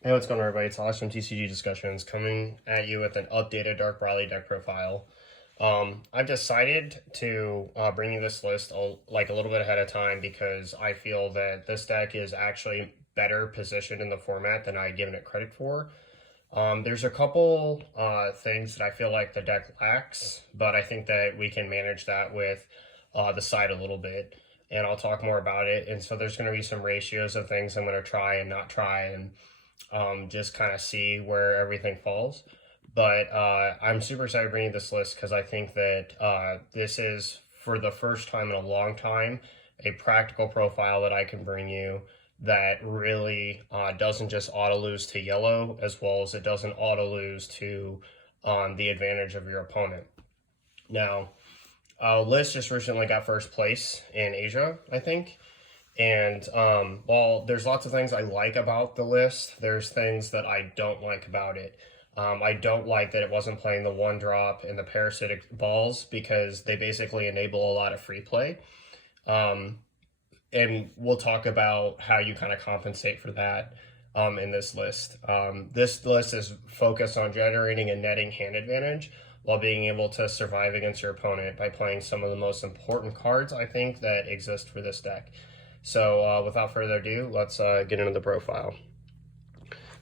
Hey, what's going on, everybody? It's Alex from TCG Discussions coming at you with an updated Dark Brawley deck profile. I've decided to bring you this list like a little bit ahead of time because I feel that this deck is actually better positioned in the format than I had given it credit for. There's a couple things that I feel like the deck lacks, but I think that we can manage that with the side a little bit, and I'll talk more about it. And so there's going to be some ratios of things I'm going to try and not try, and just kind of see where everything falls. But I'm super excited to bring you this list because I think that this is, for the first time in a long time, a practical profile that I can bring you that really doesn't just auto lose to yellow, as well as it doesn't auto lose to the advantage of your opponent. Now, Liz just recently got first place in Asia, I think. And while there's lots of things I like about the list, there's things that I don't like about it. I don't like that it wasn't playing the one drop and the parasitic balls because they basically enable a lot of free play. Um, and we'll talk about how you kind of compensate for that in this list. This list is focused on generating a netting hand advantage while being able to survive against your opponent by playing some of the most important cards, I think, that exist for this deck. So without further ado, let's get into the profile.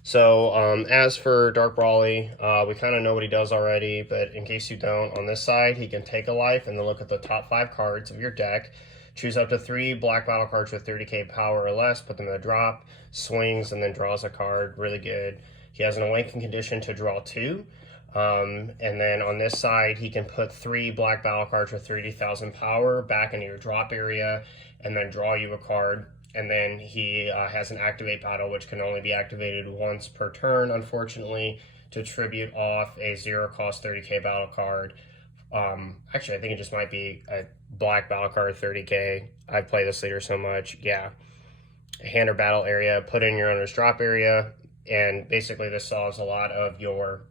So as for Dark Brawley, we kind of know what he does already, but in case you don't, on this side, he can take a life and then look at the top 5 cards of your deck, choose up to 3 black battle cards with 30k power or less, put them in the drop, swings, and then draws a card. Really good. He has an awakened condition to draw 2. And then on this side, he can put 3 black battle cards with 30,000 power back into your drop area and then draw you a card. And then he has an activate battle, which can only be activated once per turn, unfortunately, to tribute off a 0-cost 30k battle card. Actually, I think it just might be a black battle card 30k. I play this leader so much. Yeah. A hand or battle area, put in your owner's drop area, and basically this solves a lot of your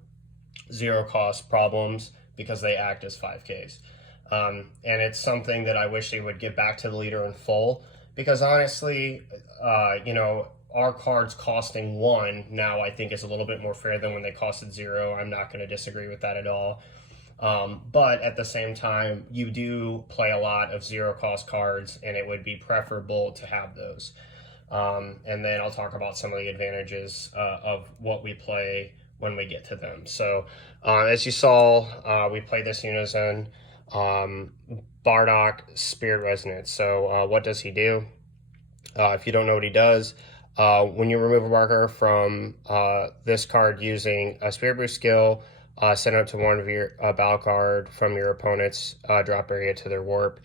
0-cost problems because they act as 5Ks. And it's something that I wish they would give back to the leader in full because honestly, our cards costing 1 now I think is a little bit more fair than when they costed 0. I'm not going to disagree with that at all. But at the same time, you do play a lot of 0-cost cards, and it would be preferable to have those. And then I'll talk about some of the advantages of what we play when we get to them. So as you saw, we played this Unizon Bardock Spirit Resonance. So what does he do? If you don't know what he does, when you remove a marker from this card using a Spirit Boost skill, send it to one of your battle card from your opponent's drop area to their warp.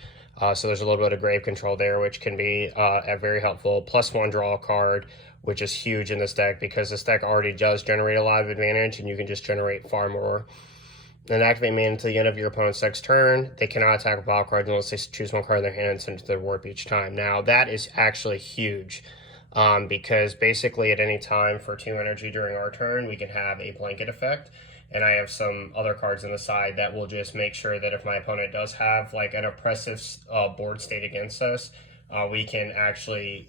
So there's a little bit of grave control there, which can be a very helpful. +1 draw card, which is huge in this deck because this deck already does generate a lot of advantage, and you can just generate far more. Then activate mana until the end of your opponent's next turn. They cannot attack with battle cards unless they choose one card in their hand and send it to their warp each time. Now, that is actually huge because basically at any time for 2 energy during our turn, we can have a blanket effect. And I have some other cards on the side that will just make sure that if my opponent does have like an oppressive board state against us, we can actually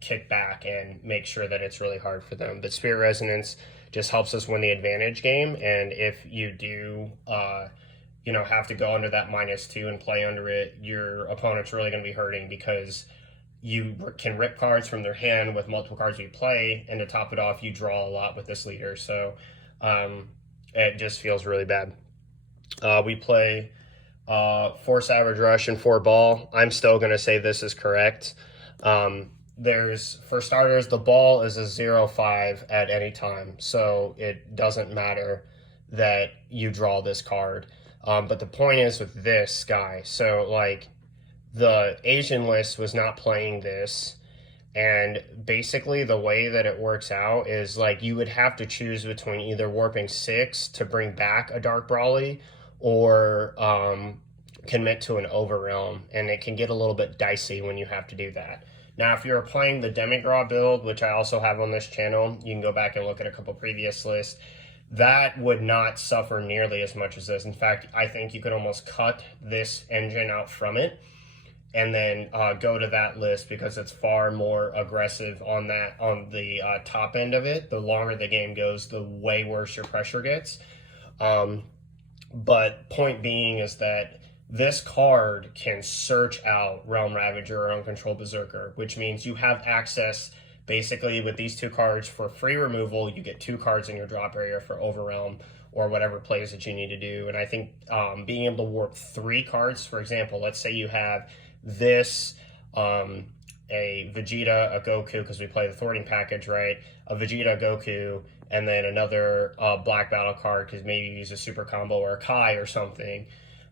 kick back and make sure that it's really hard for them. But Spirit Resonance just helps us win the advantage game. And if you do, have to go under that -2 and play under it, your opponent's really going to be hurting because you can rip cards from their hand with multiple cards you play, and to top it off, you draw a lot with this leader. So it just feels really bad. We play 4 Savage Rush and 4 Ball. I'm still going to say this is correct. For starters, the ball is a 0/5 at any time, so it doesn't matter that you draw this card. But the point is with this guy, so like the Asian list was not playing this, and basically the way that it works out is like you would have to choose between either warping 6 to bring back a Dark Brawly or commit to an Overrealm, and it can get a little bit dicey when you have to do that. Now, if you're playing the Demigraw build, which I also have on this channel, you can go back and look at a couple previous lists, that would not suffer nearly as much as this. In fact, I think you could almost cut this engine out from it and then go to that list because it's far more aggressive on the top end of it. The longer the game goes, the way worse your pressure gets. But point being is that this card can search out Realm Ravager or Uncontrolled Berserker, which means you have access basically with these two cards for free removal. You get 2 cards in your drop area for Overwhelm or whatever plays that you need to do. And I think being able to warp 3 cards, for example, let's say you have this, a Vegeta, a Goku, because we play the thwarting package, right? A Vegeta, Goku, and then another black battle card because maybe you use a super combo or a Kai or something.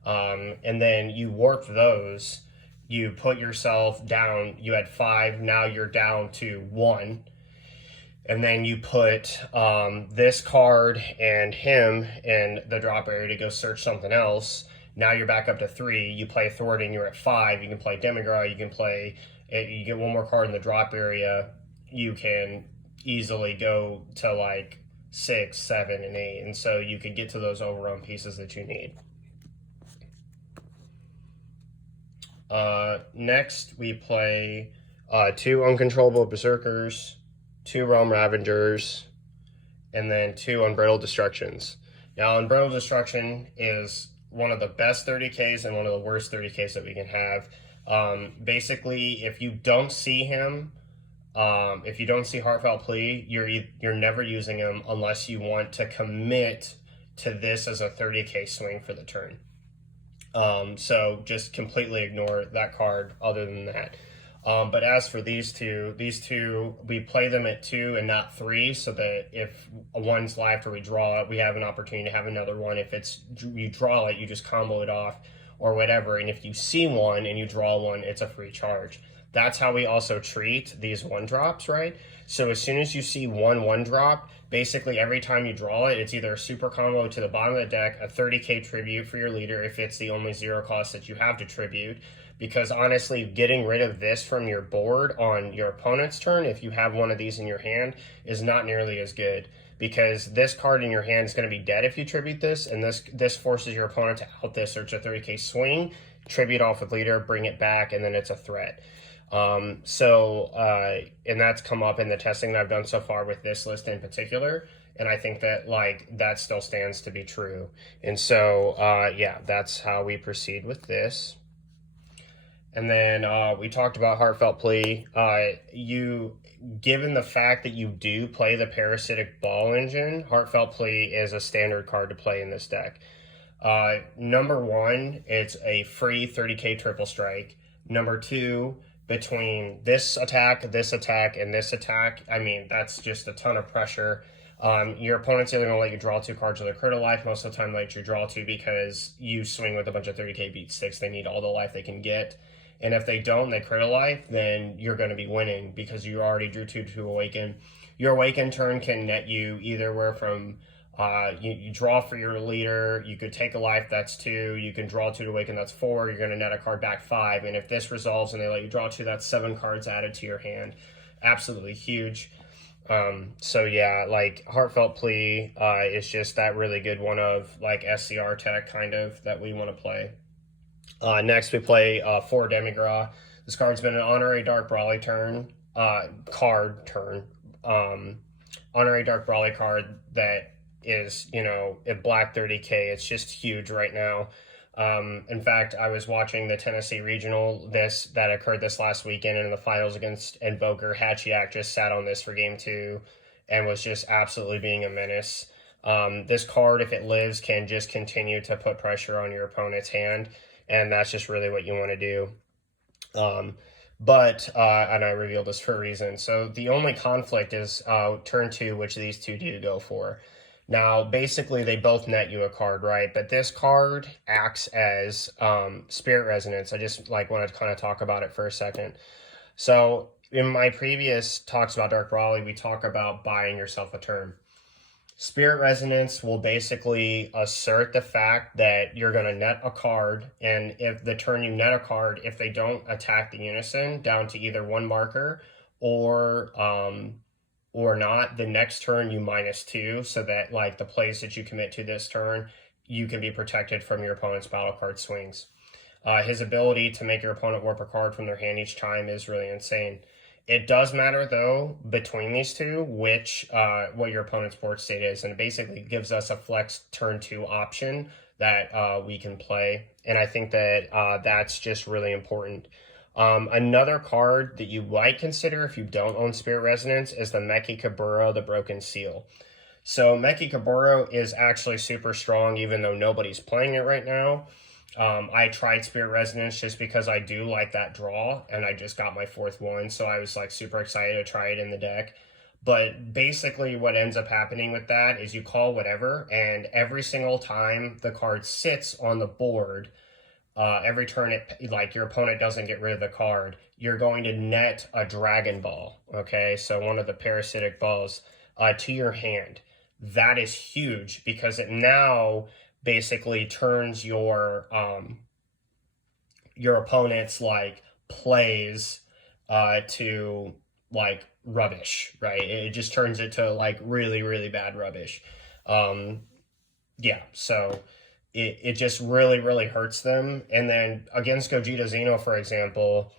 And then you warp those, you put yourself down, you had 5, now you're down to 1. And then you put this card and him in the drop area to go search something else. Now you're back up to 3. You play thwarting, you're at 5. You can play Demigra, you can play, you get 1 more card in the drop area. You can easily go to like 6, 7, and 8. And so you could get to those overrun pieces that you need. Next, we play 2 Uncontrollable Berserkers, 2 Realm Ravagers, and then 2 Unbridled Destructions. Now, Unbridled Destruction is one of the best 30Ks and one of the worst 30Ks that we can have. Basically, if you don't see him, if you don't see Heartfelt Plea, you're never using him unless you want to commit to this as a 30K swing for the turn. So just completely ignore that card other than that. But as for these two, we play them at 2 and not 3, so that if one's left or we draw it, we have an opportunity to have another one. If it's you draw it, you just combo it off or whatever. And if you see one and you draw one, it's a free charge. That's how we also treat these 1-drops, right? So as soon as you see 1-drop, basically every time you draw it, it's either a super combo to the bottom of the deck, a 30K tribute for your leader if it's the only 0 cost that you have to tribute. Because honestly, getting rid of this from your board on your opponent's turn, if you have one of these in your hand, is not nearly as good. Because this card in your hand is going to be dead if you tribute this, and this forces your opponent to out this, or it's a 30K swing, tribute off with leader, bring it back, and then it's a threat. And that's come up in the testing that I've done so far with this list in particular. And I think that that still stands to be true. And so, yeah, that's how we proceed with this. And then we talked about Heartfelt Plea. Given the fact that you do play the Parasitic Ball Engine, Heartfelt Plea is a standard card to play in this deck. Number 1, it's a free 30K triple strike. Number 2, between this attack, and this attack, I mean, that's just a ton of pressure. Your opponent's either going to let you draw 2 cards with a crit of life. Most of the time, they let you draw 2 because you swing with a bunch of 30K beat sticks. They need all the life they can get. And if they don't, they crit a life, then you're going to be winning because you already drew 2 to awaken. Your awaken turn can net you either where from you draw for your leader, you could take a life, that's 2, you can draw 2 to awaken, that's 4, you're going to net a card back 5, and if this resolves and they let you draw 2, that's 7 cards added to your hand. Absolutely huge. So yeah, like Heartfelt Plea is just that really good one of like SCR tech kind of that we want to play. Next we play 4 Demigra. This card's been an honorary Dark Brawly honorary Dark Brawly card that is, at black 30K. It's just huge right now. In fact, I was watching the Tennessee Regional that occurred this last weekend, and in the finals against Invoker, Hatchiak just sat on this for game 2 and was just absolutely being a menace. This card, if it lives, can just continue to put pressure on your opponent's hand, and that's just really what you want to do. And I revealed this for a reason. So the only conflict is turn 2, which these 2 do go for. Now, basically, they both net you a card, right? But this card acts as Spirit Resonance. I just want to kind of talk about it for a second. So in my previous talks about Dark Brawly, we talk about buying yourself a turn. Spirit Resonance will basically assert the fact that you're going to net a card, and if the turn you net a card, if they don't attack the unison down to either 1 marker or not, the next turn you -2, so that the plays that you commit to this turn, you can be protected from your opponent's battle card swings. His ability to make your opponent warp a card from their hand each time is really insane. It does matter though between these two which what your opponent's board state is, and it basically gives us a flex turn 2 option that we can play, and I think that that's just really important. Another card that you might consider if you don't own Spirit Resonance is the Mechikaburo, the Broken Seal. So Mechikaburo is actually super strong even though nobody's playing it right now. I tried Spirit Resonance just because I do like that draw, and I just got my 4th one, so I was like super excited to try it in the deck. But basically what ends up happening with that is you call whatever, and every single time the card sits on the board, every turn like your opponent doesn't get rid of the card, you're going to net a Dragon Ball, okay? So one of the parasitic balls to your hand. That is huge because it now basically turns your opponent's like plays to like rubbish, right? It just turns it to like really, really bad rubbish. Yeah, so it just really, really hurts them. And then against Gogeta Xeno, for example,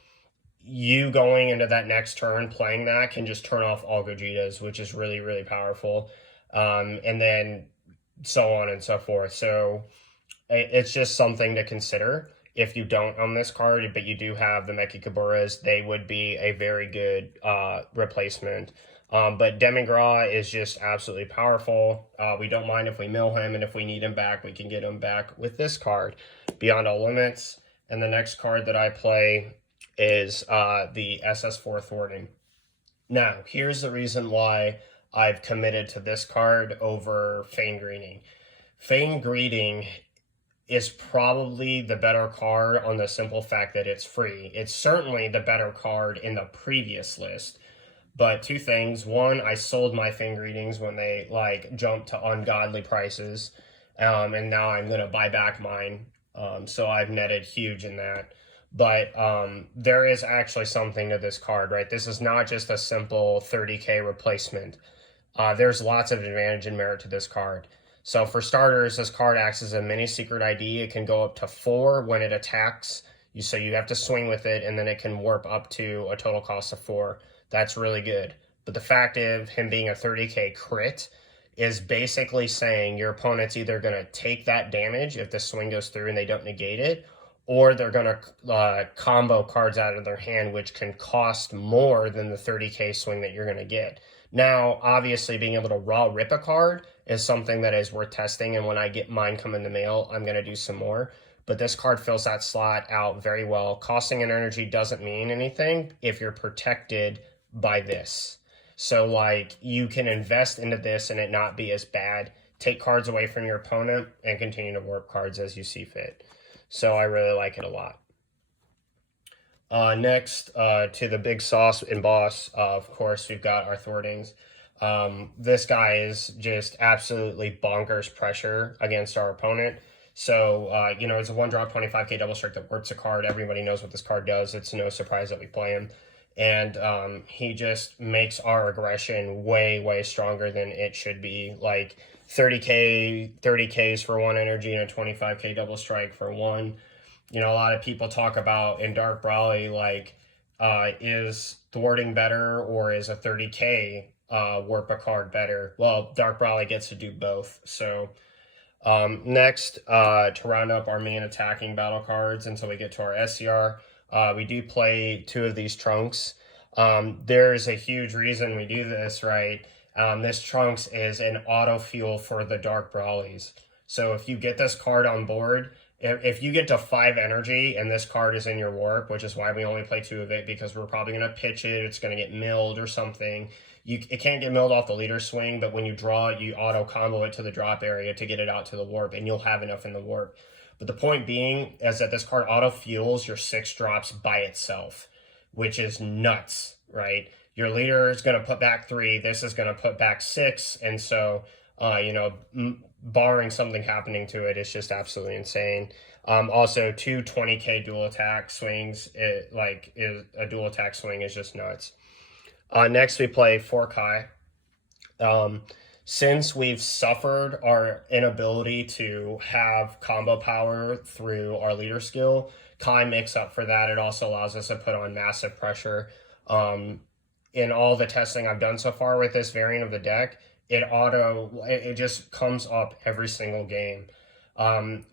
you going into that next turn playing that can just turn off all Gogetas, which is really, really powerful. And then so on and so forth. So it's just something to consider. If you don't own this card, but you do have the Mechikaburas, they would be a very good replacement. But Demigra is just absolutely powerful. We don't mind if we mill him, and if we need him back, we can get him back with this card, Beyond All Limits. And the next card that I play is the SS4 Thwarting. Now, here's the reason why I've committed to this card over Feign Greeting. Feign Greeting is probably the better card on the simple fact that it's free. It's certainly the better card in the previous list. But two things. One, I sold my Feign Greetings when they like jumped to ungodly prices. And now I'm going to buy back mine. So I've netted huge in that. But there is actually something to this card, right? This is not just a simple 30k replacement. There's lots of advantage and merit to this card. So for starters, this card acts as a mini secret ID. It can go up to 4 when it attacks. So you have to swing with it, and then it can warp up to a total cost of 4. That's really good. But the fact of him being a 30k crit is basically saying your opponent's either going to take that damage if the swing goes through and they don't negate it, or they're going to combo cards out of their hand, which can cost more than the 30k swing that you're going to get. Now, obviously, being able to raw rip a card is something that is worth testing, and when I get mine come in the mail, I'm going to do some more. But this card fills that slot out very well. Costing an energy doesn't mean anything if you're protected by this. So, like, you can invest into this and it not be as bad. Take cards away from your opponent and continue to warp cards as you see fit. So I really like it a lot. Next, to the big sauce and boss, of course, we've got our Thwartings. This guy is just absolutely bonkers pressure against our opponent. So, it's a 1-drop 25k double strike that warps a card. Everybody knows what this card does. It's no surprise that we play him. And he just makes our aggression way, way stronger than it should be. Like 30Ks for 1 energy and a 25k double strike for 1. A lot of people talk about in Dark Brawly, like, is thwarting better or is a 30k warp a card better? Well, Dark Brawly gets to do both. So next, to round up our main attacking battle cards until we get to our SCR, we do play 2 of these Trunks. There's a huge reason we do this, right? This Trunks is an auto fuel for the Dark Brawlies. So if you get this card on board, if you get to 5 energy and this card is in your warp, which is why we only play 2 of it, because we're probably going to pitch it, it's going to get milled or something. It can't get milled off the leader swing, but when you draw it, you auto combo it to the drop area to get it out to the warp, and you'll have enough in the warp. But the point being is that this card auto fuels your 6 drops by itself, which is nuts, right? Your leader is going to put back 3. This is going to put back 6. And so, barring something happening to it, it's just absolutely insane. Also, 2 20k dual attack swings, a dual attack swing is just nuts. Next, we play 4 Kai. since we've suffered our inability to have combo power through our leader skill, Kai makes up for that. It also allows us to put on massive pressure. In all the testing I've done so far with this variant of the deck, it just comes up every single game.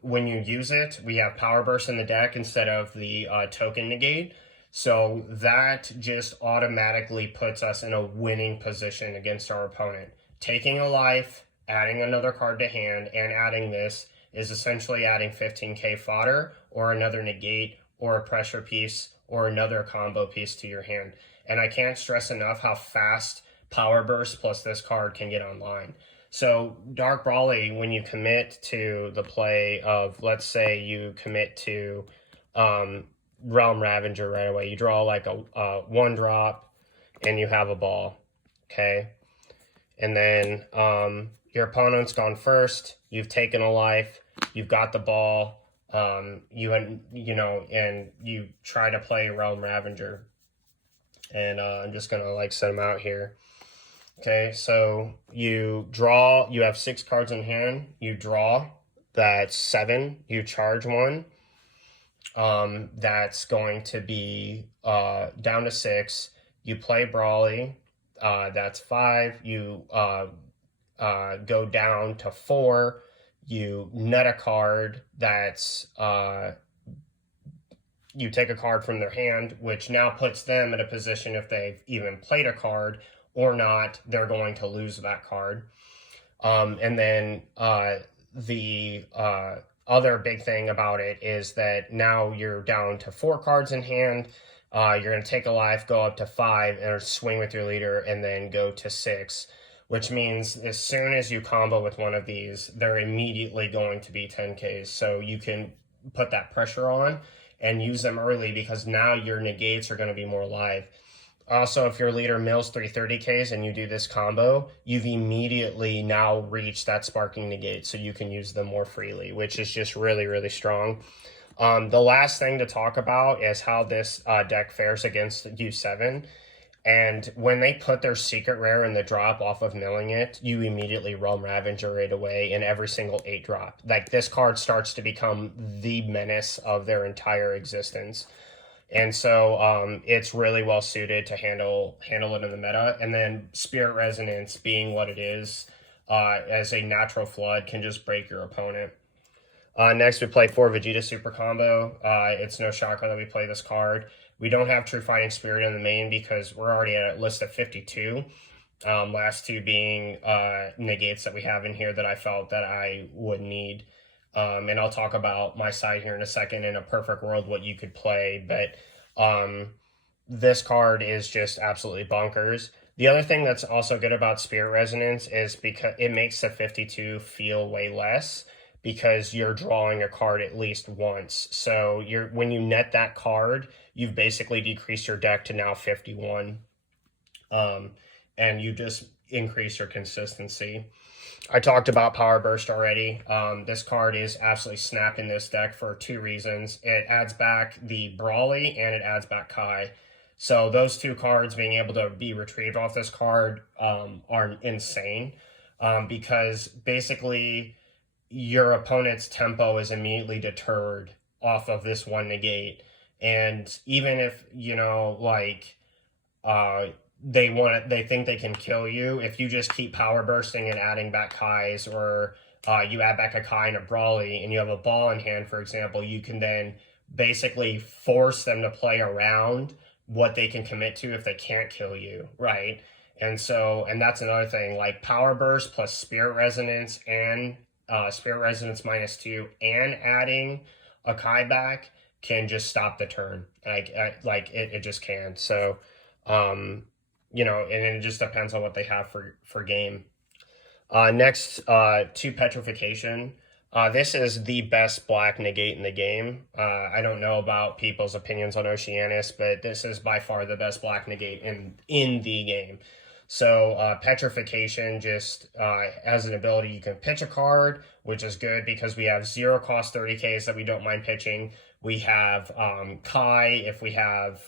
When you use it, we have Power Burst in the deck instead of the token negate. So that just automatically puts us in a winning position against our opponent. Taking a life, adding another card to hand, and adding this is essentially adding 15k fodder or another negate or a pressure piece or another combo piece to your hand. And I can't stress enough how fast Power Burst plus this card can get online. So Dark Brawly, when you commit to the play of, let's say you commit to Realm Ravager right away, you draw like a 1-drop and you have a ball, okay? And then your opponent's gone first, you've taken a life, you've got the ball, and you try to play Realm Ravager. And I'm just gonna like set them out here. Okay, so you draw, you have 6 cards in hand, you draw, that's 7, you charge 1, that's going to be down to 6, you play Brawly, that's 5, you go down to 4, you net a card, that's you take a card from their hand, which now puts them in a position, if they've even played a card or not, they're going to lose that card. And then the other big thing about it is that now you're down to 4 cards in hand. You're going to take a life, go up to 5, and swing with your leader, and then go to 6, which means as soon as you combo with one of these, they're immediately going to be 10Ks. So you can put that pressure on and use them early because now your negates are going to be more live. Also, if your leader mills 330Ks and you do this combo, you've immediately now reached that sparking negate, so you can use them more freely, which is just really, really strong. The last thing to talk about is how this deck fares against U7. And when they put their secret rare in the drop off of milling it, you immediately Realm Ravager it away in every single 8 drop. Like, this card starts to become the menace of their entire existence. And so it's really well suited to handle it in the meta. And then Spirit Resonance, being what it is, as a natural flood, can just break your opponent. Next, we play 4 Vegeta Super Combo. It's no shocker that we play this card. We don't have True Fighting Spirit in the main because we're already at a list of 52. Last 2 being negates that we have in here that I felt that I would need. And I'll talk about my side here in a second, in a perfect world, what you could play. But this card is just absolutely bonkers. The other thing that's also good about Spirit Resonance is because it makes the 52 feel way less, because you're drawing a card at least once. So when you net that card, you've basically decreased your deck to now 51. And you just increase your consistency. I talked about Power Burst already. This card is absolutely snap in this deck for 2 reasons. It adds back the Brawly and it adds back Kai. So those 2 cards being able to be retrieved off this card are insane, because basically your opponent's tempo is immediately deterred off of this 1 negate. And even if, they think they can kill you, if you just keep power bursting and adding back Kais, or you add back a Kai and a Brawly and you have a ball in hand, for example, you can then basically force them to play around what they can commit to if they can't kill you, right? And that's another thing, like Power Burst plus Spirit Resonance and Spirit Resonance -2 and adding a Kai back can just stop the turn. It just can. So, and it just depends on what they have for game. Next, to Petrification. This is the best black negate in the game. I don't know about people's opinions on Oceanus, but this is by far the best black negate in the game. So Petrification just has an ability, you can pitch a card, which is good because we have 0 cost 30Ks that we don't mind pitching. We have Kai if we have,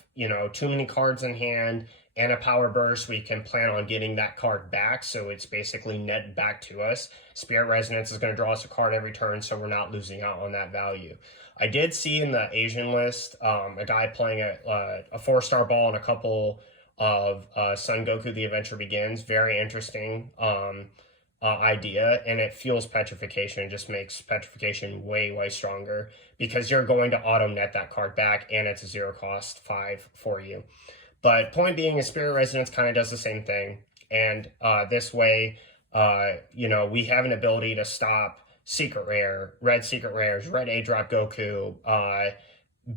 too many cards in hand, and a power burst, we can plan on getting that card back, so it's basically net back to us. Spirit Resonance is going to draw us a card every turn, so we're not losing out on that value. I did see in the Asian list a guy playing a 4-star ball and a couple of Son Goku The Adventure Begins. Very interesting idea, and it fuels Petrification. It just makes Petrification way stronger because you're going to auto net that card back, and it's a 0 cost 5 for you. But point being is Spirit Resonance kind of does the same thing. And this way, we have an ability to stop Secret Rare, Red Secret Rares, Red A-Drop Goku,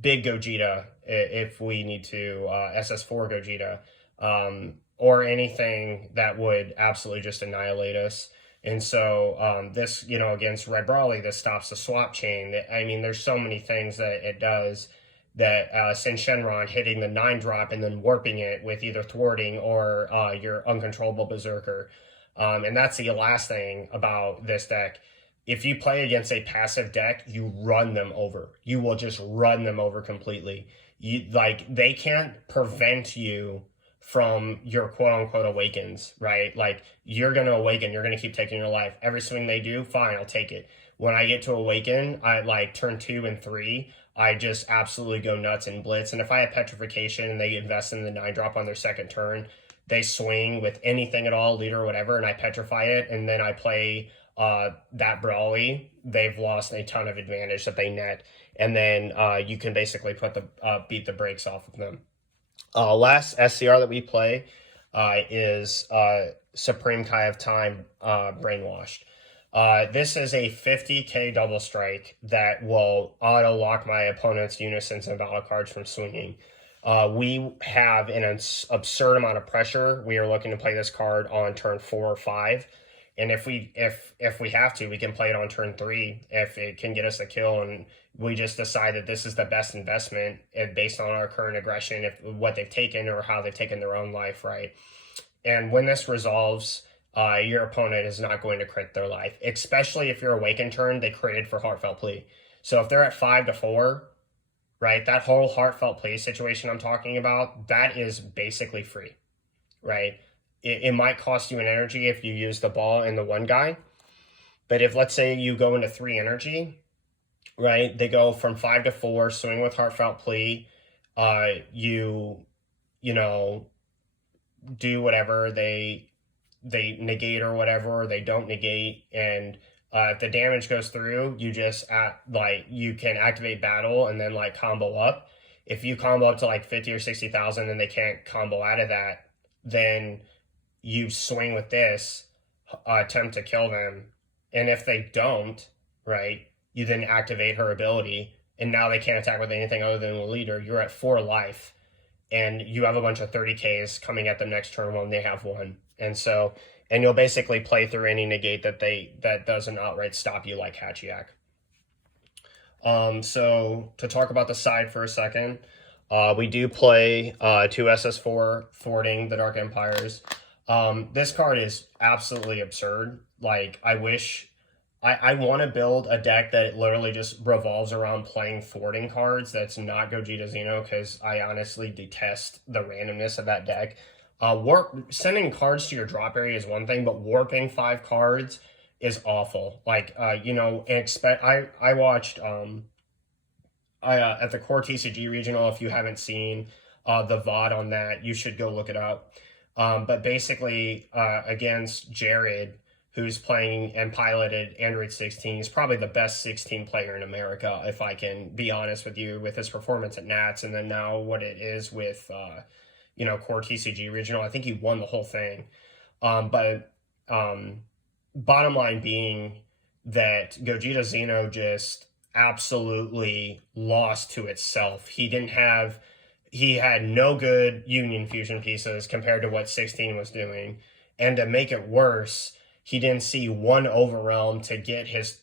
Big Gogeta, if we need to, SS4 Gogeta, or anything that would absolutely just annihilate us. And so this, against Red Brawly, this stops the swap chain. I mean, there's so many things that it does that send Shenron hitting the 9-drop and then warping it with either thwarting or your uncontrollable Berserker. And that's the last thing about this deck. If you play against a passive deck, you run them over. You will just run them over completely. They can't prevent you from your quote-unquote awakens, right? Like, you're going to awaken. You're going to keep taking your life. Every swing they do, fine, I'll take it. When I get to awaken, I turn 2 and 3, I just absolutely go nuts and blitz. And if I have Petrification and they invest in the 9-drop on their second turn, they swing with anything at all, leader or whatever, and I petrify it, and then I play that Brawly, they've lost a ton of advantage that they net. And then you can basically beat the brakes off of them. Last SCR that we play is Supreme Kai of Time Brainwashed. This is a 50k double strike that will auto-lock my opponent's unisons and battle cards from swinging. We have an absurd amount of pressure. We are looking to play this card on turn 4 or 5. And if we have to, we can play it on turn 3 if it can get us a kill, and we just decide that this is the best investment based on our current aggression, if what they've taken or how they've taken their own life, right? And when this resolves, your opponent is not going to crit their life, especially if your Awaken turn, they critted for Heartfelt Plea. So if they're at 5-4, right, that whole Heartfelt Plea situation I'm talking about, that is basically free, right? It might cost you an energy if you use the ball and the one guy. But if, let's say, you go into 3 energy, right, they go from 5-4, swing with Heartfelt Plea, you do whatever, they negate or whatever, or they don't negate, and if the damage goes through, you just you can activate battle and then combo up. If you combo up to 50 or 60,000 and they can't combo out of that, then you swing with this, attempt to kill them, and if they don't, right, you then activate her ability, and now they can't attack with anything other than the leader. You're at 4 life, and you have a bunch of 30Ks coming at them next turn when they have 1. And you'll basically play through any negate that doesn't outright stop you, like Hachiyak. So to talk about the side for a second, we do play 2 SS4 thwarting the Dark Empires. This card is absolutely absurd. I want to build a deck that literally just revolves around playing thwarting cards that's not Gogeta Xeno, because I honestly detest the randomness of that deck. Sending cards to your drop area is one thing, but warping 5 cards is awful. I watched at the Core TCG Regional. If you haven't seen the VOD on that, you should go look it up. But basically, against Jared, who's playing and piloted Android 16, he's probably the best 16 player in America, if I can be honest with you, with his performance at Nats, and then now what it is with Core TCG Regional. I think he won the whole thing. But bottom line being that Gogeta Xeno just absolutely lost to itself. He had no good Union Fusion pieces compared to what 16 was doing. And to make it worse, he didn't see 1 Overrealm to get his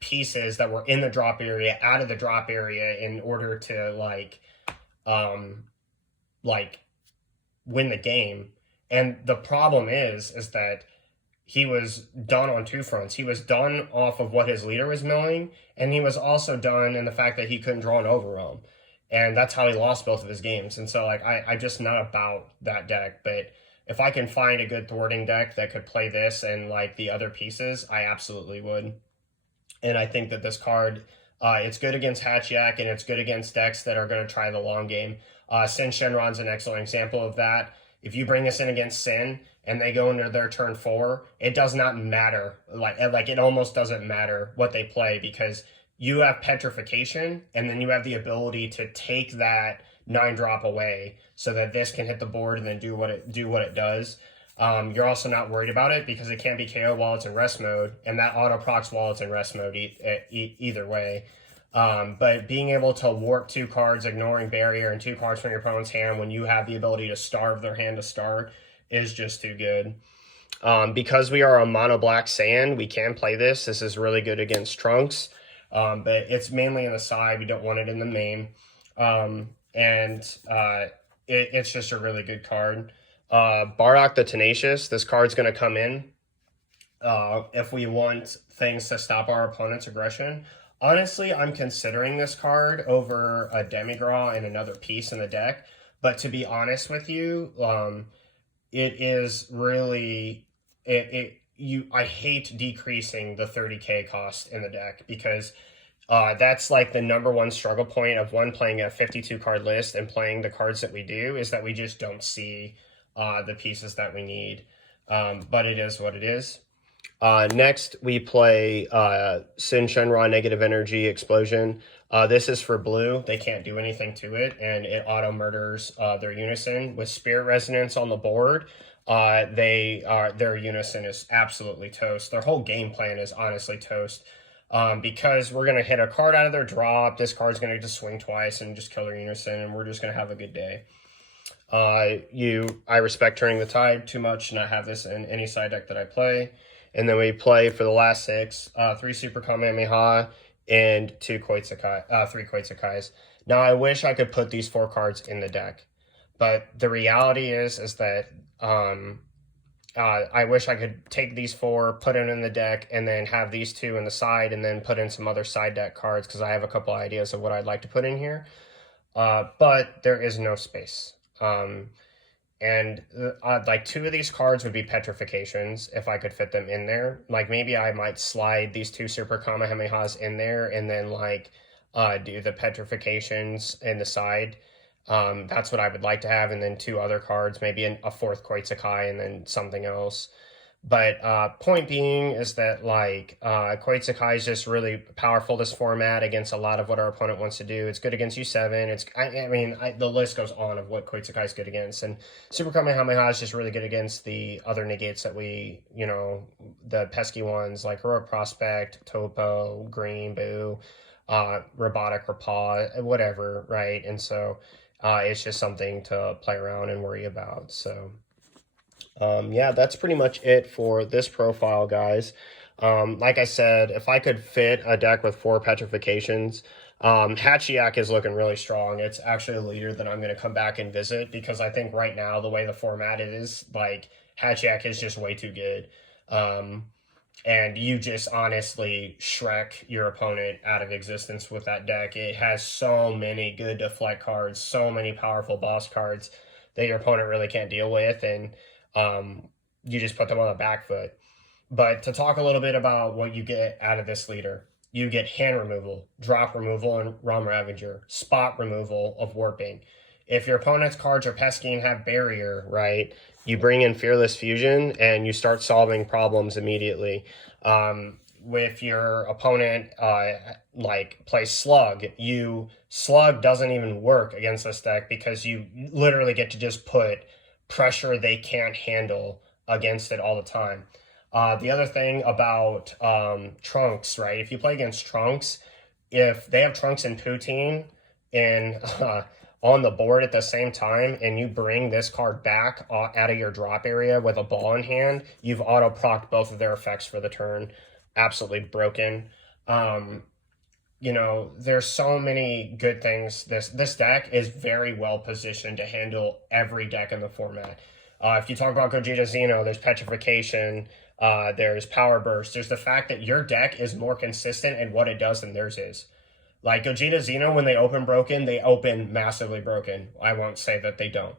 pieces that were in the drop area out of the drop area in order to win the game. And the problem is that he was done on 2 fronts. He was done off of what his leader was milling, and he was also done in the fact that he couldn't draw an Overrealm. and that's how he lost both of his games. And so like I'm just not about that deck, but if I can find a good thwarting deck that could play this and like the other pieces, I absolutely would. And I think that this card, it's good against Hatchiyak, and it's good against decks that are going to try the long game. Sin Shenron's an excellent example of that. If you bring this in against Sin and they go into their turn 4, it does not matter. Like it almost doesn't matter what they play, because you have Petrification, and then you have the ability to take that 9-drop away so that this can hit the board and then do what it does. You're also not worried about it because it can't be KO while it's in rest mode, and that auto procs while it's in rest mode either way. But being able to warp 2 cards, ignoring barrier, and 2 cards from your opponent's hand when you have the ability to starve their hand to start is just too good. Because we are a mono black Saiyan, we can play this. This is really good against Trunks, but it's mainly in the side. We don't want it in the main. It's just a really good card. Bardock the Tenacious, this card's going to come in if we want things to stop our opponent's aggression. Honestly, I'm considering this card over a Demigraw and another piece in the deck, but to be honest with you, it is really I hate decreasing the 30k cost in the deck, because that's like the number one struggle point of playing a 52 card list and playing the cards that we do, is that we just don't see the pieces that we need. But it is what it is. Next, we play Sin Shenron Negative Energy Explosion. This is for blue. They can't do anything to it, and it auto-murders their Unison. With Spirit Resonance on the board, their Unison is absolutely toast. Their whole game plan is honestly toast. Because we're going to hit a card out of their drop. This card's going to just swing twice and just kill their Unison, and we're just going to have a good day. I respect Turning the Tide too much to not have this in any side deck that I play. And then we play for the last 6, 3 Super Kamehameha and 3 Koitsukais. Now, I wish I could put these 4 cards in the deck, but the reality is that I wish I could take these 4, put it in the deck, and then have these 2 in the side, and then put in some other side deck cards, because I have a couple ideas of what I'd like to put in here. But there is no space. Like 2 of these cards would be Petrifications if I could fit them in there. Like maybe I might slide these 2 Super Kamehamehas in there, and then like do the Petrifications in the side. That's what I would like to have, and then 2 other cards, maybe a 4th Koitsukai, and then something else. But point being is that like Koitsukai is just really powerful this format against a lot of what our opponent wants to do. It's good against U7. The list goes on of what Koitsukai is good against, and Super Kamehameha is just really good against the other negates that we, the pesky ones like Heroic Prospect, Topo, Green, Boo, Robotic Rapaw, whatever, right? And so it's just something to play around and worry about. So yeah, that's pretty much it for this profile, guys. Like I said, if I could fit a deck with 4 Petrifications, Hatchiyak is looking really strong. It's actually a leader that I'm going to come back and visit, because I think right now, the way the format is, like, Hatchiyak is just way too good. And you just honestly Shrek your opponent out of existence with that deck. It has so many good deflect cards, so many powerful boss cards that your opponent really can't deal with, and you just put them on the back foot. But to talk a little bit about what you get out of this leader, you get hand removal, drop removal, and Rom Ravager, spot removal of warping. If your opponent's cards are pesky and have barrier, right, you bring in Fearless Fusion and you start solving problems immediately. With your opponent plays Slug, Slug doesn't even work against this deck, because you literally get to just put pressure they can't handle against it all the time. The other thing about Trunks, right? If you play against Trunks, if they have Trunks and Poutine on the board at the same time, and you bring this card back out of your drop area with a ball in hand, you've auto-procced both of their effects for the turn. Absolutely broken. There's so many good things. This deck is very well positioned to handle every deck in the format. If you talk about Gogeta Xeno, there's Petrification, there's Power Burst. There's the fact that your deck is more consistent in what it does than theirs is. Like Gogeta Xeno, when they open broken, they open massively broken. I won't say that they don't.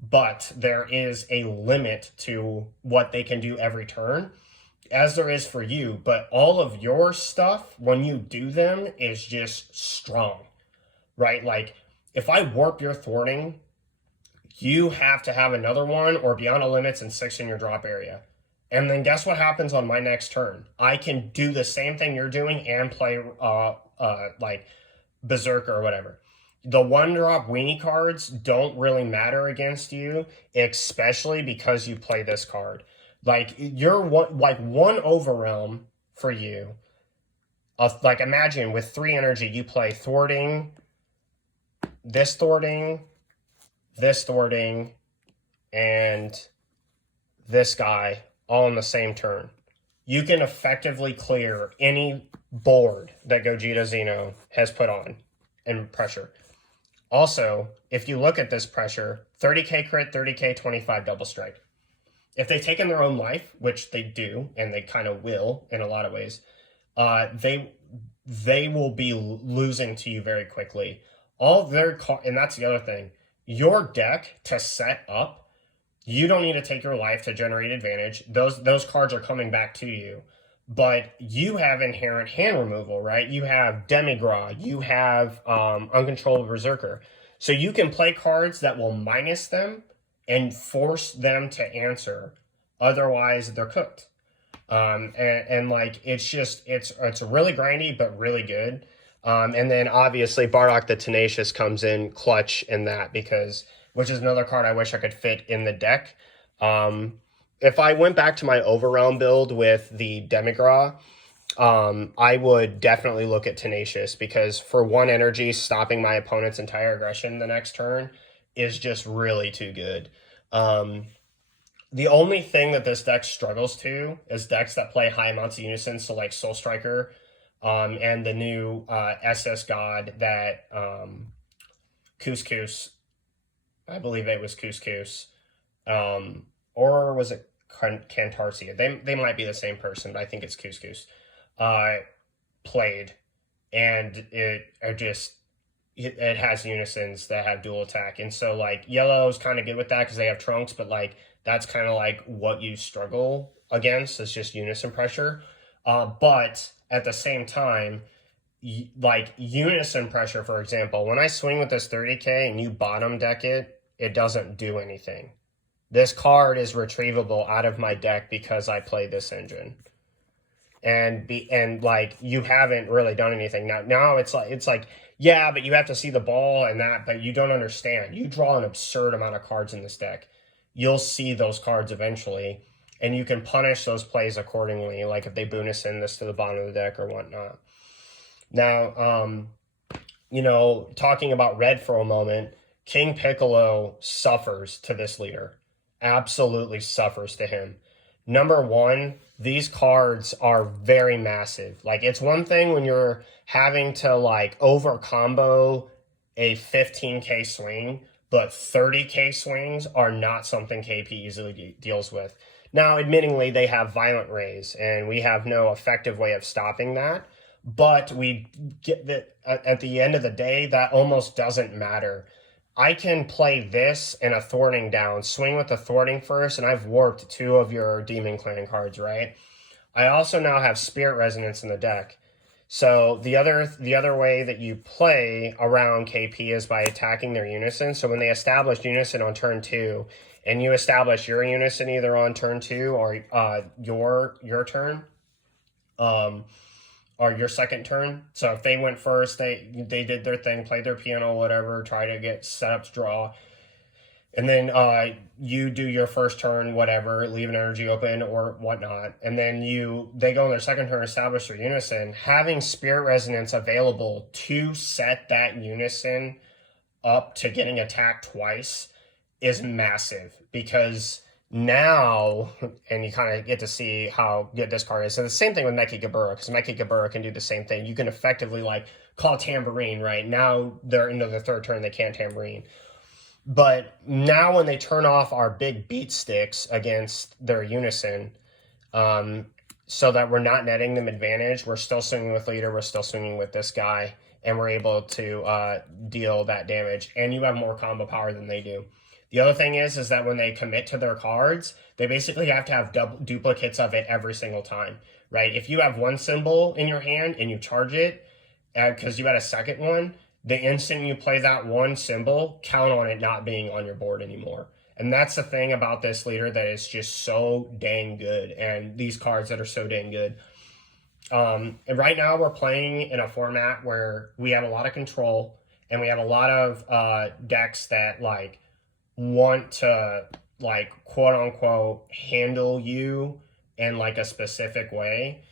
But there is a limit to what they can do every turn, as there is for you. But all of your stuff, when you do them, is just strong, right? Like, if I warp your thwarting, you have to have another one or beyond a limits and 6 in your drop area. And then guess what happens on my next turn? I can do the same thing you're doing and play like Berserker or whatever. The 1-drop weenie cards don't really matter against you, especially because you play this card. Like you're one overrealm for you. Like imagine with 3 energy, you play thwarting, this thwarting, and this guy all in the same turn. You can effectively clear any board that Gogeta Xeno has put on and pressure. Also, if you look at this pressure, 30k crit, 30k, 25 double strike. If they've taken their own life, which they do, and they kind of will in a lot of ways, they will be losing to you very quickly. All their and that's the other thing. Your deck to set up, you don't need to take your life to generate advantage. Those cards are coming back to you. But you have inherent hand removal, right? You have Demigra, you have Uncontrollable Berserker. So you can play cards that will minus them and force them to answer. Otherwise, they're cooked. And like, it's really grindy, but really good. And then obviously Bardock the Tenacious comes in clutch in that which is another card I wish I could fit in the deck. If I went back to my Overrealm build with the Demigra, I would definitely look at Tenacious because for 1 energy, stopping my opponent's entire aggression the next turn is just really too good. The only thing that this deck struggles to is decks that play high amounts of unison, so like Soul Striker, and the new SS God that Couscous, I believe it was Couscous, or was it Cantarcia? They might be the same person, but I think it's Couscous. Played, and it has unisons that have dual attack, and so like Yellow's kind of good with that because they have Trunks, but like that's kind of like what you struggle against is just unison pressure. But at the same time, like unison pressure, for example, when I swing with this 30k and you bottom deck it, it doesn't do anything. This card is retrievable out of my deck because I play this engine. And like you haven't really done anything. Now it's like yeah, but you have to see the ball and that, but you don't understand. You draw an absurd amount of cards in this deck. You'll see those cards eventually, and you can punish those plays accordingly, like if they bonus in this to the bottom of the deck or whatnot. Now, talking about red for a moment, King Piccolo suffers to this leader. Absolutely suffers to him. Number one, these cards are very massive. Like, it's one thing when you're having to, like, over combo a 15k swing, but 30k swings are not something KP easily deals with. Now, admittingly, they have Violent Rays, and we have no effective way of stopping that. But we get that at the end of the day, that almost doesn't matter. I can play this and a thwarting down, swing with the thwarting first, and I've warped 2 of your Demon Clan cards, right? I also now have Spirit Resonance in the deck. So the other way that you play around KP is by attacking their unison. So when they establish unison on turn 2, and you establish your unison either on turn 2 or your turn, or your second turn. So if they went first, they did their thing, played their piano, whatever, try to get set up to draw. And then you do your first turn, whatever, leave an energy open or whatnot. And then they go on their second turn, establish their unison. Having Spirit Resonance available to set that unison up to getting attacked twice is massive, because now, and you kind of get to see how good this card is. So the same thing with Meki Gabura, because Meki Gabura can do the same thing. You can effectively like call Tambourine, right? Now they're into the third turn, they can't Tambourine. But now when they turn off our big beat sticks against their unison, so that we're not netting them advantage, we're still swinging with leader, we're still swinging with this guy, and we're able to deal that damage, and you have more combo power than they do. The other thing is that when they commit to their cards, they basically have to have duplicates of it every single time, right? If you have one symbol in your hand and you charge it, because you had a second one, the instant you play that one symbol, count on it not being on your board anymore. And that's the thing about this leader that is just so dang good, and these cards that are so dang good. And right now we're playing in a format where we have a lot of control, and we have a lot of decks that like want to like quote unquote handle you in like a specific way.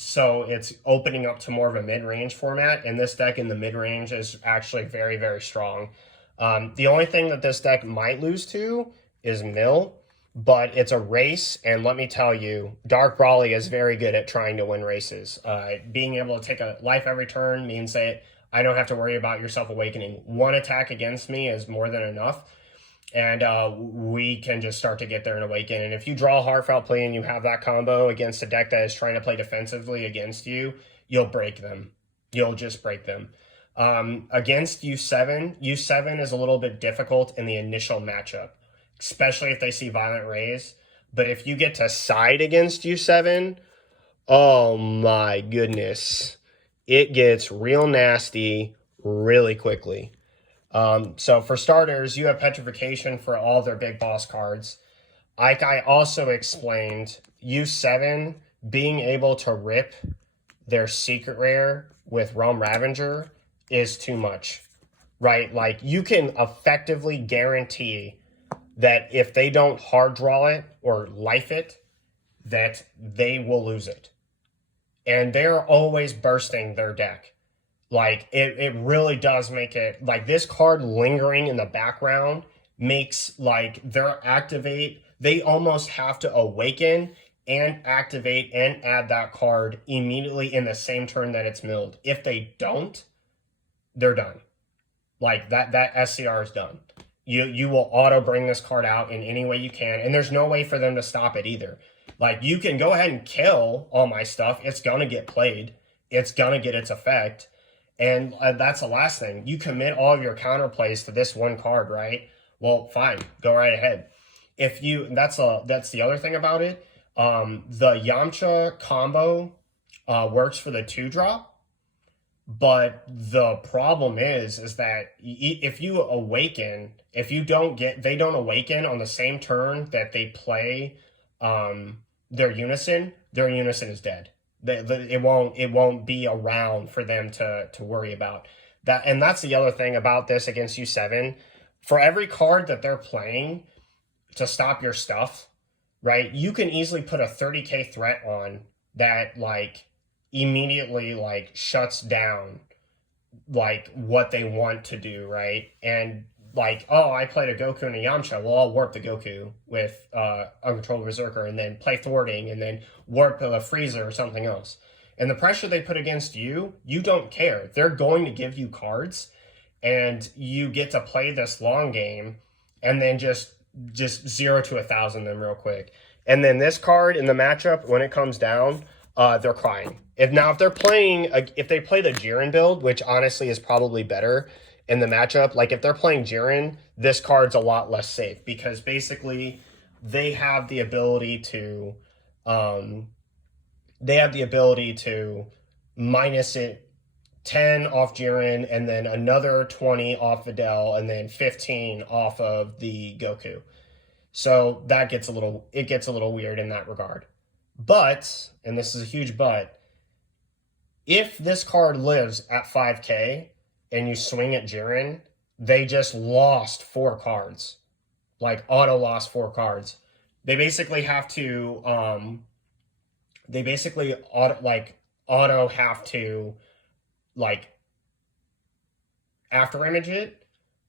So it's opening up to more of a mid-range format, and this deck in the mid-range is actually very, very strong. The only thing that this deck might lose to is Mill, but it's a race, and let me tell you, Dark Brawly is very good at trying to win races. Being able to take a life every turn means that I don't have to worry about your Self-Awakening. One attack against me is more than enough, and we can just start to get there and awaken. And if you draw a Heartfelt Plea and you have that combo against a deck that is trying to play defensively against you, you'll break them. You'll just break them. Against U7 is a little bit difficult in the initial matchup, especially if they see Violent Rays. But if you get to side against U7, oh my goodness, it gets real nasty really quickly. So for starters, you have Petrification for all their big boss cards. Like I also explained, U7 being able to rip their secret rare with Realm Ravager is too much, right? Like you can effectively guarantee that if they don't hard draw it or life it, that they will lose it. And they're always bursting their deck. Like it really does make it like this card lingering in the background makes like their activate, they almost have to awaken and activate and add that card immediately in the same turn that it's milled. If they don't, they're done. Like that SCR is done. You will auto bring this card out in any way you can, and there's no way for them to stop it either. Like you can go ahead and kill all my stuff. It's gonna get played. It's gonna get its effect. And that's the last thing. You commit all of your counterplays to this one card, right? Well, fine, go right ahead. If you, that's the other thing about it. The Yamcha combo works for the 2-drop, but the problem is that if you awaken, if you don't get, they don't awaken on the same turn that they play their unison is dead. It won't be around for them to worry about that. And that's the other thing about this against U7. For every card that they're playing to stop your stuff, right, you can easily put a 30k threat on that like immediately like shuts down like what they want to do, right? And like, oh, I played a Goku and a Yamcha. Well, I'll warp the Goku with Uncontrolled Berserker and then play Thwarting and then warp a Freezer or something else. And the pressure they put against you, you don't care. They're going to give you cards, and you get to play this long game and then just 0 to 1,000 them real quick. And then this card in the matchup, when it comes down, they're crying. If they play the Jiren build, which honestly is probably better in the matchup, like if they're playing Jiren, this card's a lot less safe because basically they have the ability to minus it 10 off Jiren and then another 20 off Videl and then 15 off of the Goku. So that gets a little weird in that regard. But, and this is a huge but, if this card lives at 5k and you swing at Jiren, they just lost 4 cards. Like, auto lost 4 cards. They basically have to, auto have to, like, after image it.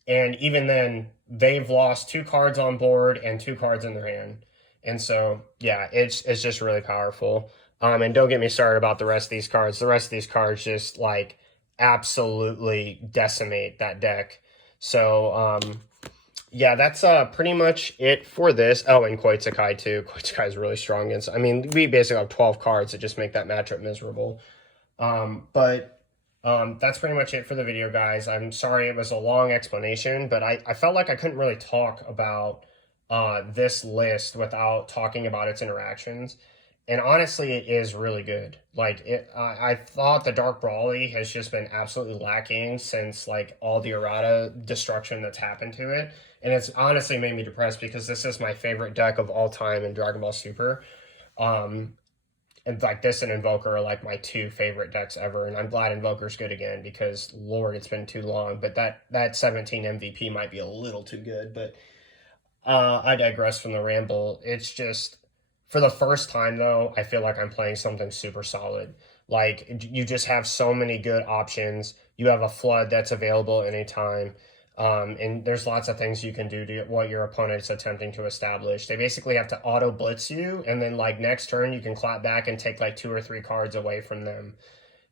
And even then, they've lost 2 cards on board and 2 cards in their hand. And so, yeah, it's just really powerful. And don't get me started about the rest of these cards. The rest of these cards just, like, absolutely decimate that deck. So yeah, that's pretty much it for this. Oh, and Koitsukai too. Koitsukai is really strong against, I mean, we basically have 12 cards that just make that matchup miserable. But That's pretty much it for the video, guys. I'm sorry it was a long explanation, but I felt like I couldn't really talk about this list without talking about its interactions. And honestly, it is really good. Like I thought the Dark Brawly has just been absolutely lacking since like all the errata destruction that's happened to it, and it's honestly made me depressed because this is my favorite deck of all time in Dragon Ball Super. Um, and like this and Invoker are like my two favorite decks ever, and I'm glad Invoker's good again because Lord, it's been too long. But that 17 MVP might be a little too good. But I digress from the ramble. It's just for the first time though, I feel like I'm playing something super solid. Like you just have so many good options. You have a flood that's available anytime. And there's lots of things you can do to what your opponent's attempting to establish. They basically have to auto blitz you, and then like next turn you can clap back and take like 2 or 3 cards away from them,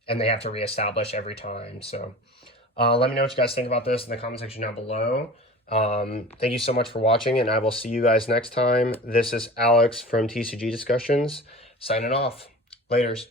and they have to reestablish every time. So let me know what you guys think about this in the comment section down below. Thank you so much for watching, and I will see you guys next time. This is Alex from TCG Discussions, signing off. Laters.